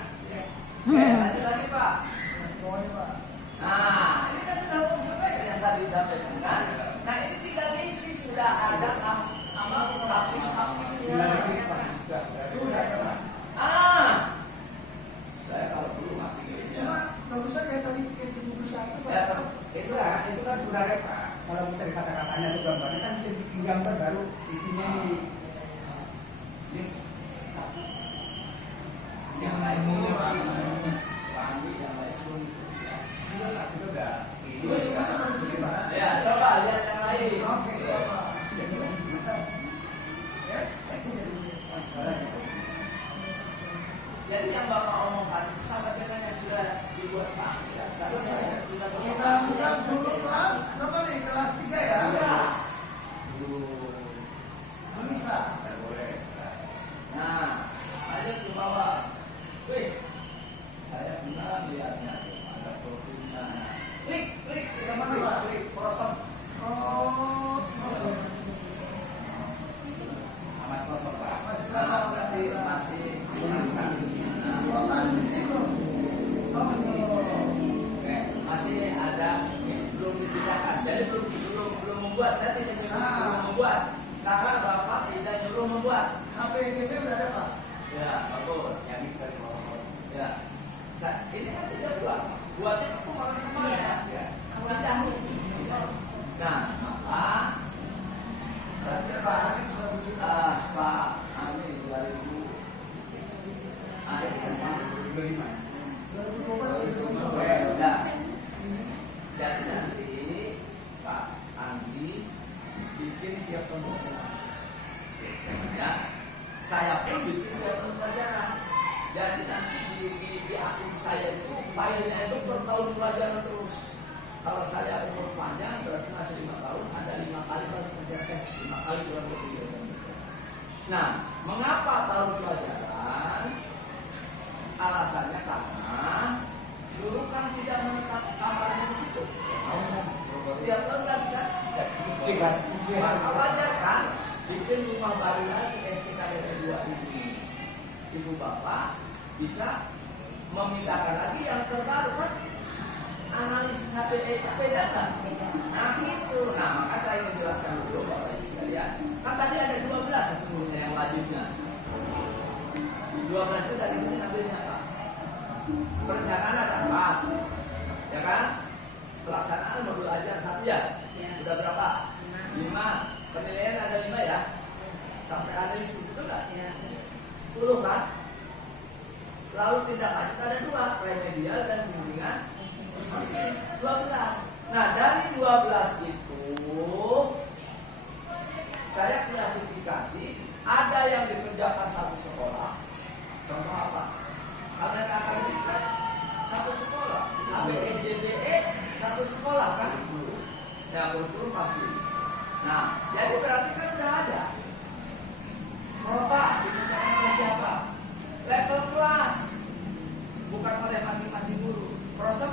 Lanjut lagi Pak. Nah, ini kan sudah disampaikan yang tadi disampaikan kan? Nah, ini tinggal isi sudah ada saya kalau dulu masih gitu. Cuma bagusnya kayak tadi kayak buku satu itu kan sebenarnya Pak. Kalau bisa dikata-katanya itu gambarnya kan bisa bikin gambar baru isinya ini. Satu. Yang lain ini Pak Andi yang lain sebelum Itu udah masih ada belum dipindahkan. Jadi belum membuat, saya tidak belum membuat. Karena Bapak tidak nyuruh membuat. HPJP udah ada Pak? Ya, bagus. Yang ini dari bawah. Ya. Ini kan tidak buat. Buatnya ke kemarin-kemarin. Ya. Pindah. Nah, maka berarti Pak Amin 2005. Nah, jadi nanti Pak Andi bikin tiap pembelajaran. Ya, saya pun bikin tiap pembelajaran. Jadi nanti di akun saya itu filenya itu per tahun pelajaran terus. Kalau saya umur panjang berarti masih 5 tahun, ada 5 kali baru pelajaran, 5 kali kurang lebih. Nah, mengapa tahun pelajaran? Alasannya karena dulu kan tidak menetap kamarnya di situ. Tiap tahun kan maka wajar kan bikin rumah baru lagi SPKD 2 ini. Ibu bapak bisa memindahkan lagi yang terbaru kan, analisis HPE beda kan? Nah itu, nah maka saya ingin jelaskan dulu bapak ibu sekalian. Kan tadi ada 12 sesungguhnya yang wajibnya. Di 12 itu dari sini ambilnya Pak. Perencanaan ada 4, ya kan? Pelaksanaan modul ajar 1 ya? Udah berapa? 5. Penilaian ada 5 ya? Sampai analisis itu enggak? 10 kan? Lalu tindak lanjut ada 2, remedial dan bimbingan 12. Nah dari 12 itu saya klasifikasi, ada yang dikerjakan satu sekolah. Contoh apa? Kalau yang akademik kan satu sekolah, ABE, JBE satu sekolah kan? Nah kurikulum pasti. Nah jadi berarti kan sudah ada. Propa dikerjakan oleh siapa? Level kelas, bukan oleh masing-masing guru. Prosep